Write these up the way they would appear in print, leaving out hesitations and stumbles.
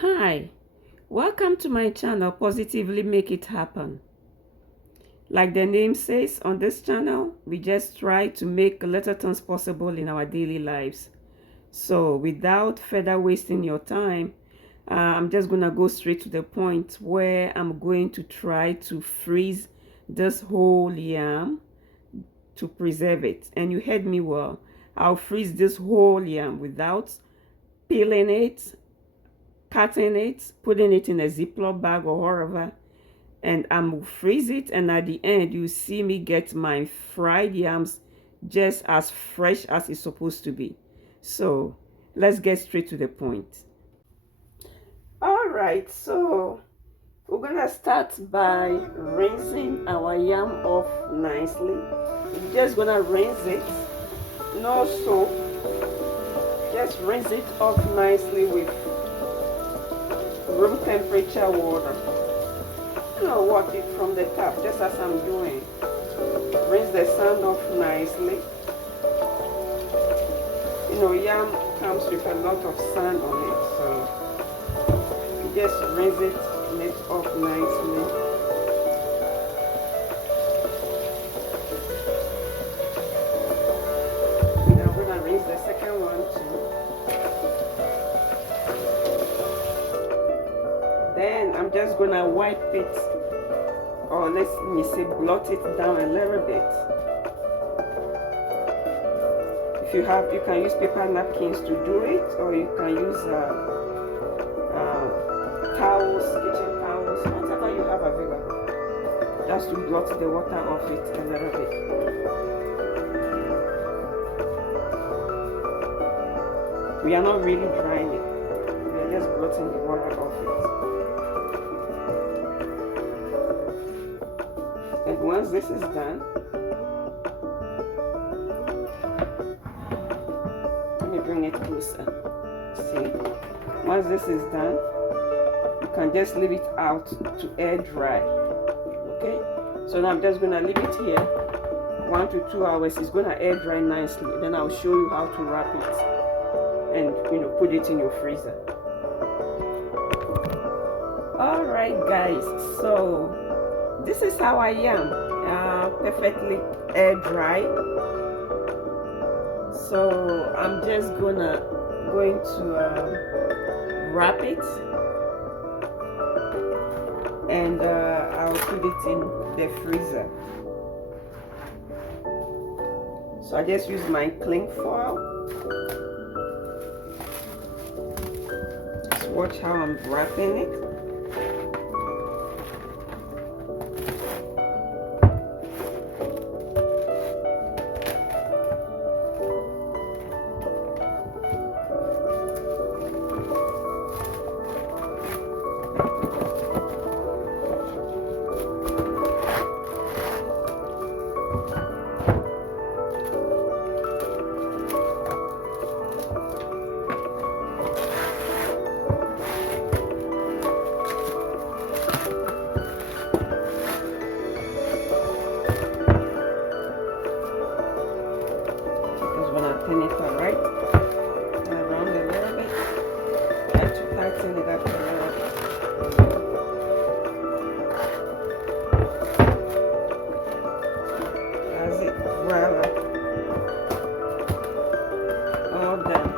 Hi, welcome to my channel, Positively Make It Happen. Like the name says, on this channel, we just try to make little things possible in our daily lives. So without further wasting your time, I'm just going to go straight to the point where I'm going to try to freeze this whole yam to preserve it. And you heard me well. I'll freeze this whole yam without peeling it, cutting it, putting it in a Ziploc bag or wherever, and I'm freeze it, and at the end you see me get my fried yams just as fresh as it's supposed to be. So let's get straight to the point. All right, so we're gonna start by rinsing our yam off nicely. We're just gonna rinse it, no soap, just rinse it off nicely with room temperature water. Wash it from the tap just as I'm doing. Rinse the sand off nicely. Yam comes with a lot of sand on it, so you just rinse it off nicely. And I'm gonna rinse the second one too. Then I'm just gonna wipe it, or let me say blot it down a little bit. If you have, you can use paper napkins to do it, or you can use towels, kitchen towels, whatever you have available, just to blot the water off it a little bit. We are not really drying it, we are just blotting the water off it. And once this is done, let me bring it closer. See, once this is done, you can just leave it out to air dry. Okay, so now I'm just gonna leave it here 1 to 2 hours. It's gonna air dry nicely. Then I'll show you how to wrap it and put it in your freezer. All right, guys, so this is how I am, perfectly air dry. So I'm just going to wrap it, and I'll put it in the freezer. So I just use my cling foil. Just watch how I'm wrapping it. Turn it right around a little bit. Try to tighten it up a little bit. That's it. Voila. All done.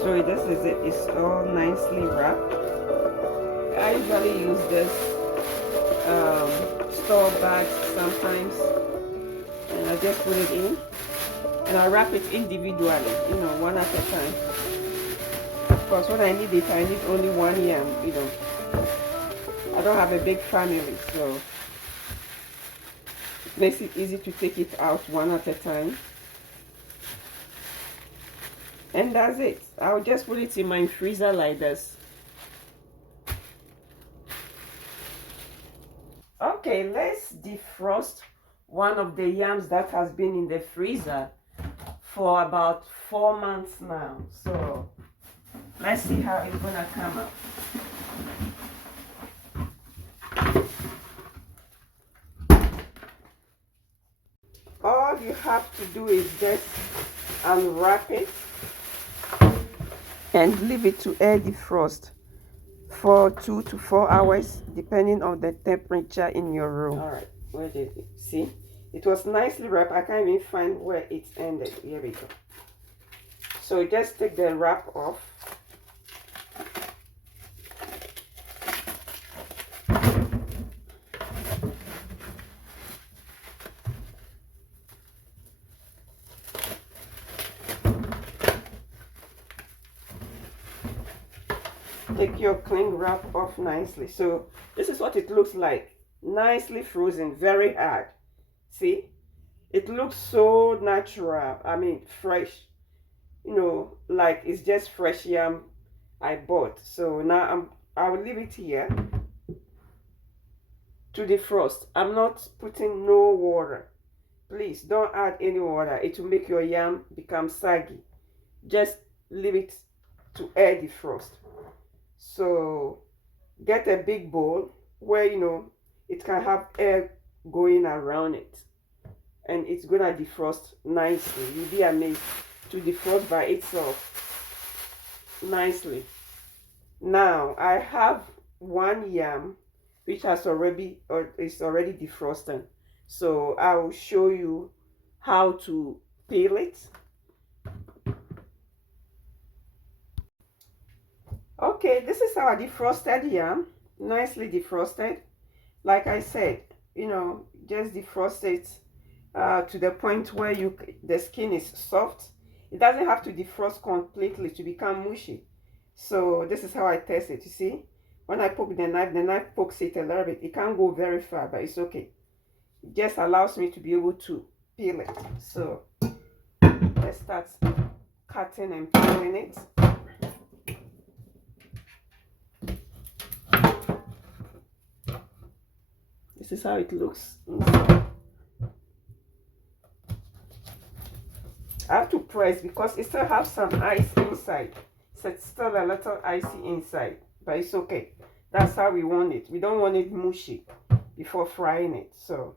So this is it. It's all nicely wrapped. I usually use this store bags sometimes, and I just put it in, and I wrap it individually, one at a time. Of course, when I need it, I need only one yam. I don't have a big family, so it makes it easy to take it out one at a time. And that's it. I'll just put it in my freezer like this. Okay, let's defrost one of the yams that has been in the freezer for about 4 months now. So let's see how it's gonna come out. what you have to do is just unwrap it and leave it to air defrost for 2 to 4 hours, depending on the temperature in your room. All right, where did it? See, it was nicely wrapped. I can't even find where it ended. Here we go. So just take the wrap off. Take your cling wrap off nicely. So this is what it looks like. Nicely frozen, very hard. See, it looks so natural. I mean, fresh. You know, like it's just fresh yam I bought. So now I will leave it here to defrost. I'm not putting no water. Please don't add any water. It will make your yam become saggy. Just leave it to air defrost. So get a big bowl where it can have air going around it, and it's gonna defrost nicely. You'll be amazed to defrost by itself nicely. Now I have one yam which has already is already defrosted, so I will show you how to peel it. Okay, this is our defrosted yam, nicely defrosted. Like I said, just defrost it to the point where the skin is soft. It doesn't have to defrost completely to become mushy. So this is how I test it. You see, when I poke the knife pokes it a little bit. It can't go very far, but it's okay. It just allows me to be able to peel it. So let's start cutting and peeling it. This is how it looks inside. I have to press because it still has some ice inside. So it's still a little icy inside, but it's okay. That's how we want it. We don't want it mushy before frying it. So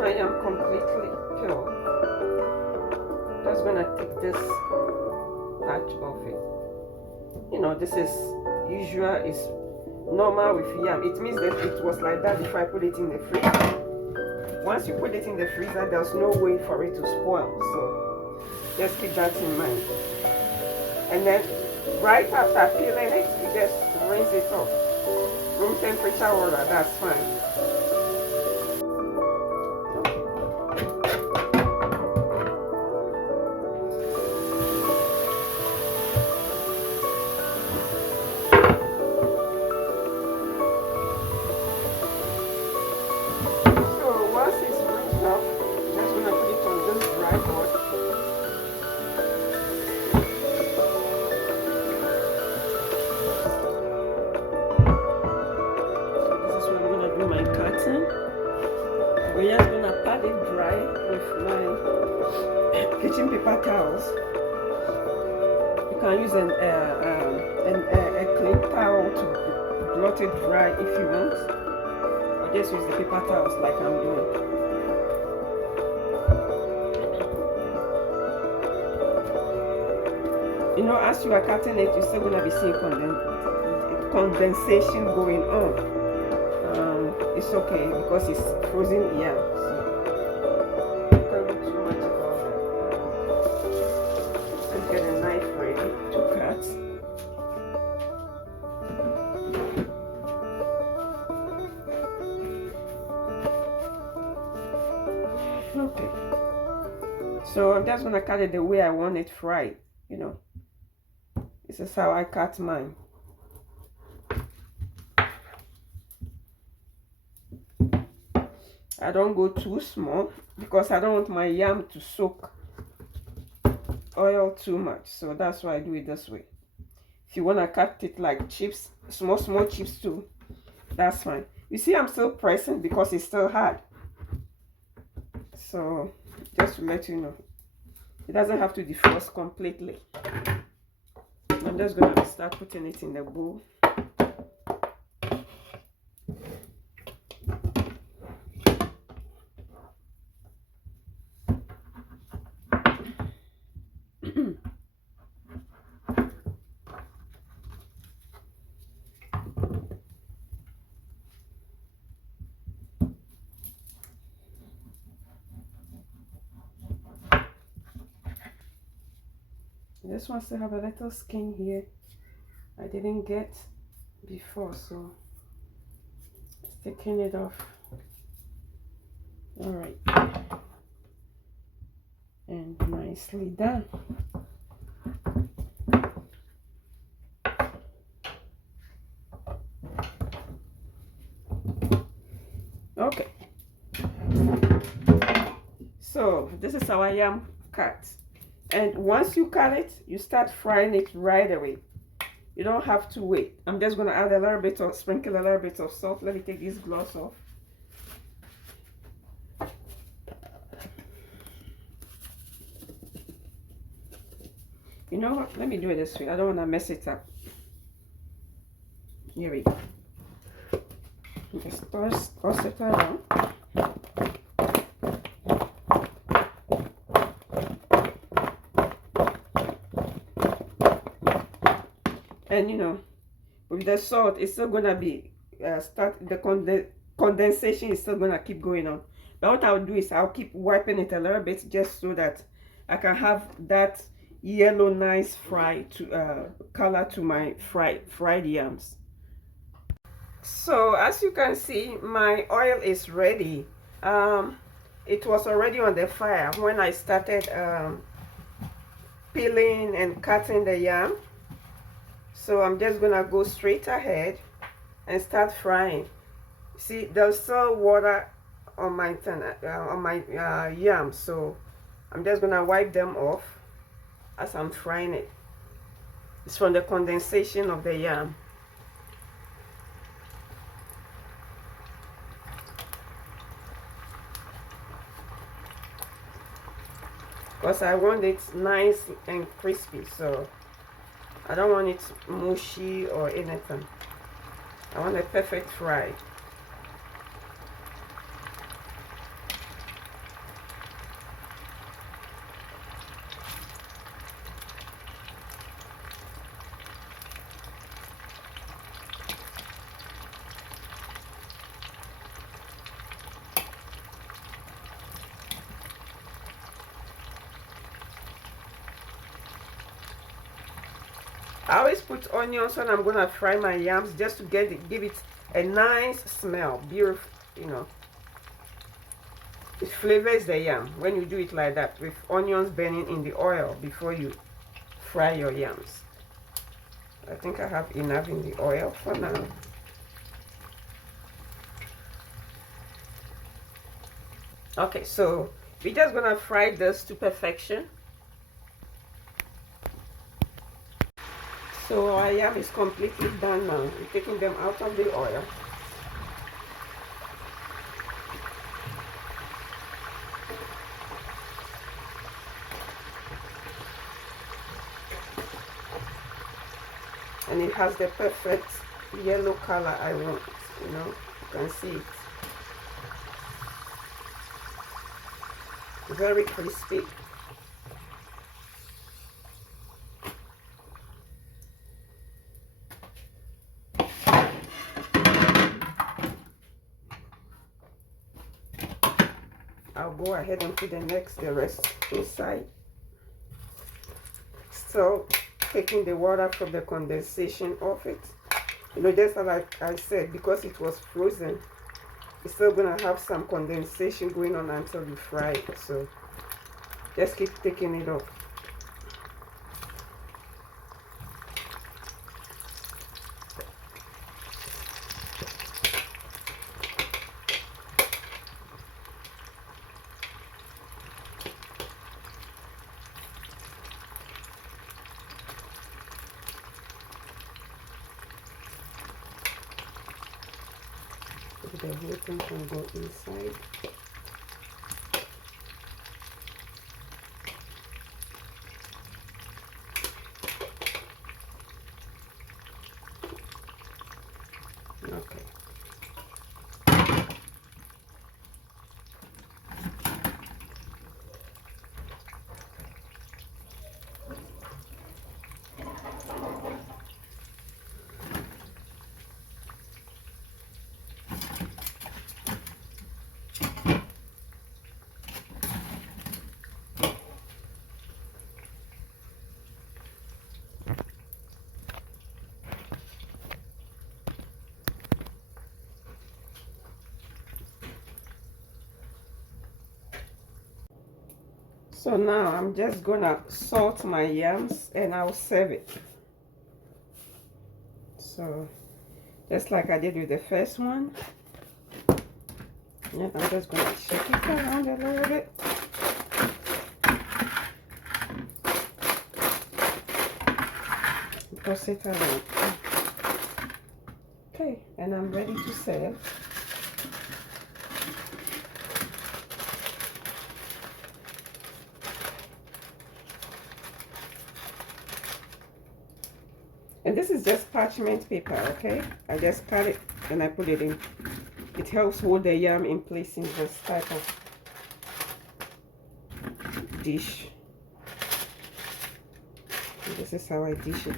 I am completely pure. Just gonna take this patch off it. This is usual, is normal with yam. It means that it was like that before I put it in the freezer. Once you put it in the freezer, there's no way for it to spoil. So just keep that in mind. And then right after peeling it, you just rinse it off. Room temperature water, that's fine. kitchen paper towels. You can use a clean towel to blot it dry if you want, or just use the paper towels like I'm doing. You know, as you are cutting it, you're still gonna be seeing condensation going on. It's okay because it's frozen yam, so you can't do too much about that. Let's get a knife ready to cut. Okay, so I'm just gonna cut it the way I want it fried. You know, this is how I cut mine. I don't go too small because I don't want my yam to soak oil too much, so that's why I do it this way. If you want to cut it like chips, small chips too, that's fine. You see, I'm still pressing because it's still hard, so just to let you know, it doesn't have to defrost completely. I'm just going to start putting it in the bowl. This one still have a little skin here I didn't get before, so it's taking it off. All right, and nicely done. Okay, so this is our yam cut, and once you cut it, you start frying it right away. You don't have to wait. I'm just going to add a little bit of, sprinkle a little bit of salt. Let me take these gloves off. You know what? Let me do it this way. I don't want to mess it up. Here we go. Just toss it around. And you know, with the salt, it's still gonna be condensation is still gonna keep going on. But what I'll do is I'll keep wiping it a little bit just so that I can have that yellow nice color to my fried yams. So as you can see, my oil is ready. It was already on the fire when I started peeling and cutting the yam. So I'm just gonna go straight ahead and start frying. See, there's still water on my yam, so I'm just gonna wipe them off as I'm frying it. It's from the condensation of the yam. Because I want it nice and crispy, so I don't want it mushy or anything. I want a perfect fry. I always put onions when I'm gonna fry my yams, just to give it a nice smell, beautiful, you know. It flavors the yam when you do it like that, with onions burning in the oil before you fry your yams. I think I have enough in the oil for now. Okay, so we're just gonna fry this to perfection. So our yam is completely done now. We're taking them out of the oil. and it has the perfect yellow color I want. You know, you can see it. Very crispy. I'll go ahead and put the rest inside. So taking the water from the condensation of it, you know, just like I said, because it was frozen, it's still gonna have some condensation going on until you fry it. So just keep taking it off. The whole thing can go inside. Okay. So now I'm just gonna salt my yams and I'll serve it. So just like I did with the first one. And I'm just gonna shake it around a little bit. Toss it around. Okay, and I'm ready to serve. And this is just parchment paper, okay? I just cut it and I put it in. It helps hold the yam in place in this type of dish. And this is how I dish it.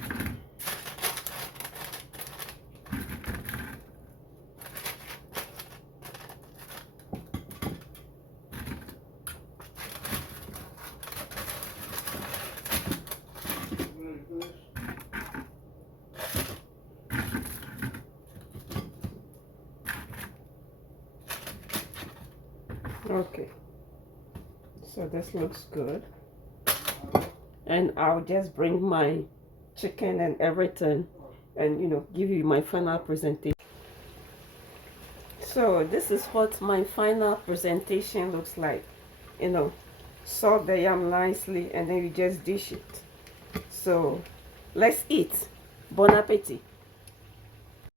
Okay, so this looks good, and I'll just bring my chicken and everything and, you know, give you my final presentation. So this is what my final presentation looks like. You know, salt the yam nicely and then you just dish it. So let's eat. Bon appetit.